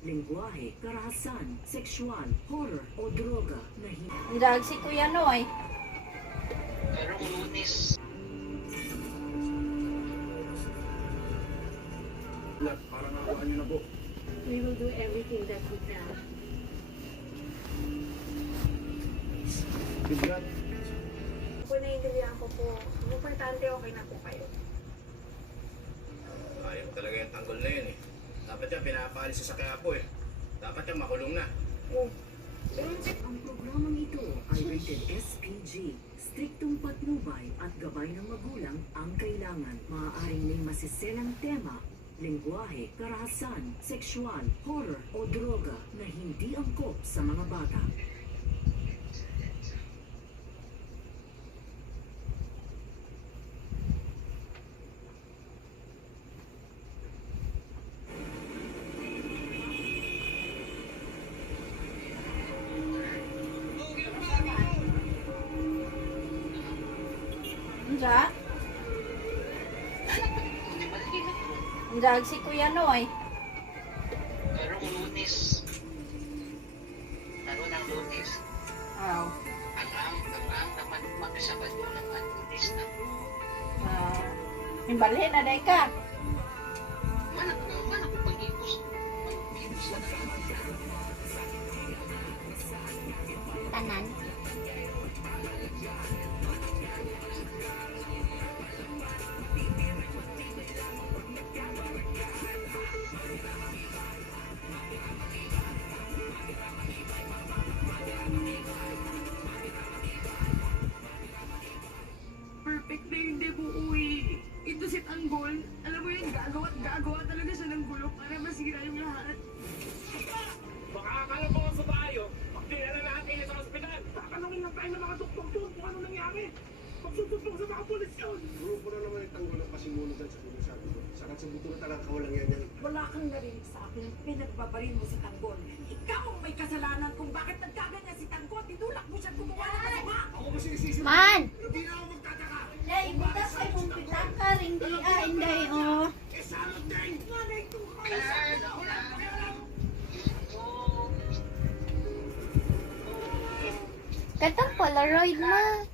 lengguwahe, karahasan, sexual, horror o droga na hindi. Dag si Kuya Noy. Karong Lunes. Parang nakuha niyo na po. We will do everything that we can. Bigyan. Kung naiintindihan ko po, importante okay na po kayo. Ayaw talaga yung tanggol na yun eh. Dapat yan pinapaalis sa Quiapo eh. Dapat yan makulong na. Ang programang ito ay rated SPG. Striktong patnubay at gabay ng magulang ang kailangan. Maaaring may masiselang tema, lengguwahe, karahasan, sexual, horror o droga na hindi angkop sa mga bata. Dag? Dag si Kuya Noy. Karong Lunes. Karon ang Lunes. Aw. Ang naman magkasabad mo naman Lunes na. Imbalhin na day ka. Mana ko pag-ipos. Pag-ipos na Tanan. Perfect na yung debut uwi. Ito si Tanggol. Alam mo yun, gagawa talaga siya ng gulo para masira yung lahat. Baka akala mo sa tayo, pag dinala natin sa ospital. Tatanungin lang tayo ng mga doktor doon kung ano nangyari. Pagsusumbong sa mga polis yun. Grupo na naman yung tanggol ng pasimunugan sa komisaryo. Sakat sa buto na talaga kawalang yan yan. Wala kang narinig sa akin, pinagbabaril mo si Tanggol. Ikaw ang may kasalanan kung bakit nagkaganyan si Tanggol. Tinulak mo siya gumawa ng masama. Ako masisisi. Man! Hindi na ako magtataka. Day, ibutas kay mong pitaka ring di inday oh. Eh, salot din. Nanay ko kayo. Wala pa kaya lang. Katang Polaroid ma.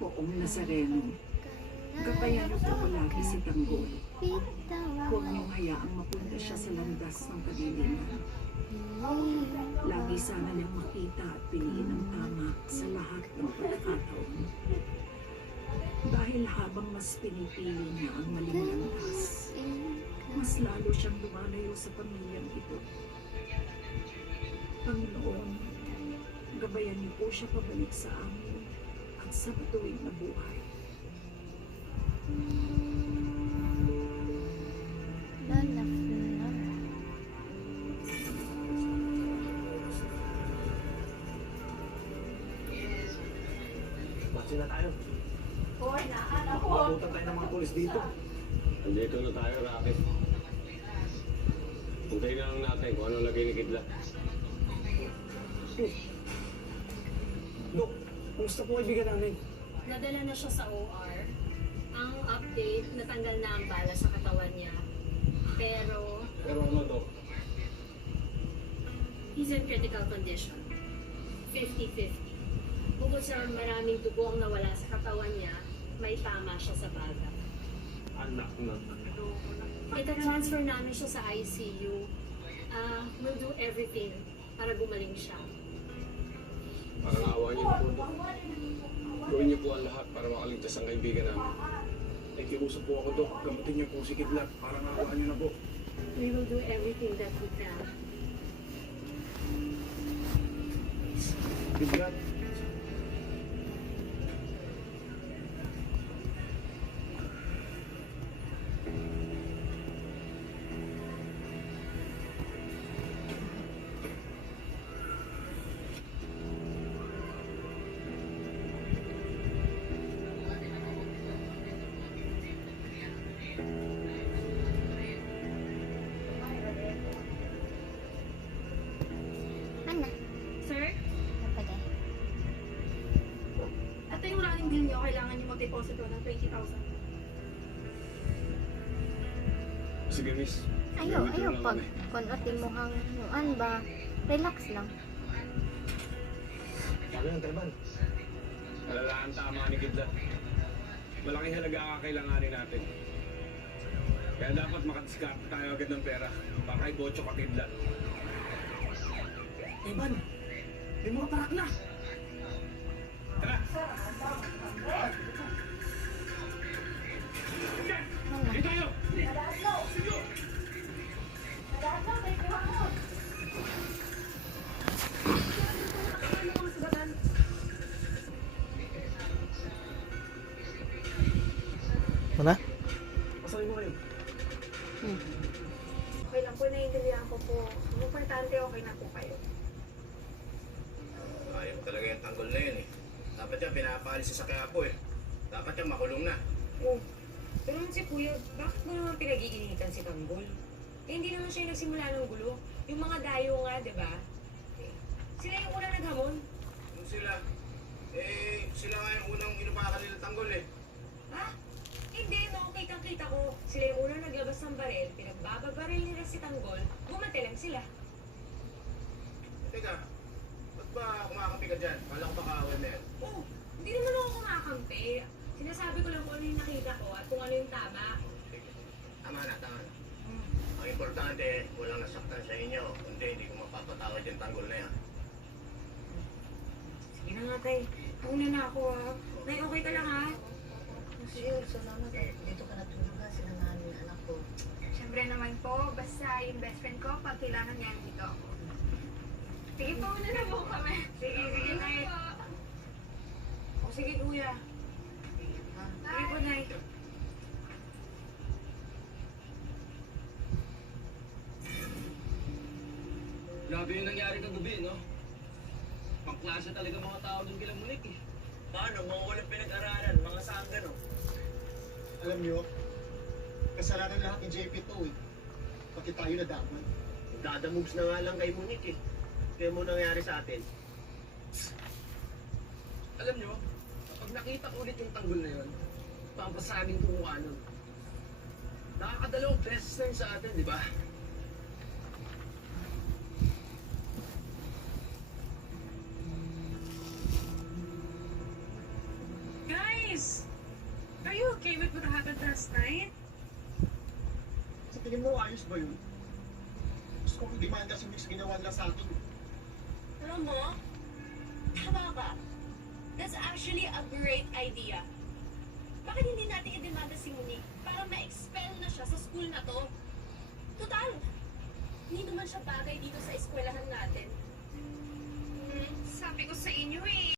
Poong Nazareno, gabayan mo po palagi si Tanggol. Huwag niyong hayaang mapunta siya sa landas ng kadiliman. Lagi sana niyang makita at piliin ang tama sa lahat ng pagkakataon. Dahil habang mas pinipili niya ang maling landas, mas lalo siyang lumalayo sa pamilyang ito. Panginoon, gabayan niyo po siya pabalik sa amin at sa patuwid na buhay. Matsin na tayo. Hoy, naana ko. Mabutan tayo ng mga polis dito. Andito na tayo, Rocky. Hintayin na lang natin kung anong lagay ni Kidlat. Dok, kumusta po kaibigan namin? Nadala na siya sa OR. Ang update, natanggal na ang bala sa katawan niya. Pero, Pero ano, Dok? he's in critical condition. 50-50. Bukod sa maraming dugo ang nawala sa katawan niya, may tama siya sa baga. Anak na. Ita-transfer namin siya sa ICU. We'll do everything para gumaling siya. Parang awa niyo na po, Dok. Gawin niyo po ang lahat para makaligtas ang kaibigan namin. Nakikiusap po ako, Dok. Gamutin niyo po si Kidlat. Parang nakuha niyo na po. We will do everything that we can. Kidlat. deal niyo, kailangan niyo mag-deposito ng 20,000. Sige, miss. Ayaw, Gamitin ayaw lang pag kami. kunotin mo hang ba, relax lang. Sabi ng Teban. Malalaan tama ni Kidlat. Malaking halaga ang kailanganin natin. Kaya dapat makadiskarte tayo agad ng pera. Baka ibotso ka Kidlat. Teban, may mga parak na. Tara! Dito tayo! Mana? Pasawin mo kayo. Okay lang po, naiintindihan ko po. Ang importante, okay na po kayo. Ayaw ko talaga yung tanggol na yun eh. Dapat yan, pinapaalis sa Quiapo eh. Dapat yan, makulong na. Oh, pero si Kuya, bakit mo naman pinag-iinitan si Tanggol? Eh, hindi naman siya yung nagsimula ng gulo. Yung mga dayo nga, di ba? Eh, sila yung unang naghamon. Kung sila, sila nga yung unang inupakan nila tanggol eh. Ha? Hindi, no. Kitang-kita ko. Sila yung unang naglabas ng baril, pinagbababaril nila si Tanggol, bumati lang sila. Teka, ba't ba kumakampi ka dyan? Kala ko baka awal na yan. Oh, hindi naman ako kumakampi. Sinasabi ko lang kung ano yung nakita ko at kung ano yung tama. Tama na, tama na. Ang importante, walang nasaktan sa inyo. Kundi hindi ko mapapatawad yung tanggol na yan. Sige na nga, tay. Nauna na ako, ha. Nay, okay ka lang, ha? Sige, salamat. Dito ka natulog ha, sinangahan yung anak ko. Siyempre naman po, basta yung best friend ko, pag kailangan niya, dito ako. Sige po, una na po kami. Sige, tay. O, sige, kuya. Sige po, nay. Grabe yung nangyari kagabi, no? Pangklase talaga mga tao doon bilang mulik eh. Paano? Mga walang pinag-aralan, mga sangga, no? Alam nyo, kasalanan lahat ni JP to eh. Pati tayo nadamay. Dadamoves na nga lang kay Munik eh. Kaya mo nangyari sa atin. Alam nyo, kapag nakita ko ulit yung tanggol na yun, papasabing ko mukha nun. Nakakadalawang beses na yun sa atin, di ba? Guys! Are you okay with what happened last night? Sa tingin mo, ayos ba yun? Gusto kong demanda si Mix ginawa nila sa akin. Alam mo, tama ka. That's actually a great idea. Bakit hindi natin i-demanda si Monique para ma-expel na siya sa school na to? Total, hindi naman siya bagay dito sa eskwelahan natin. Sabi ko sa inyo eh.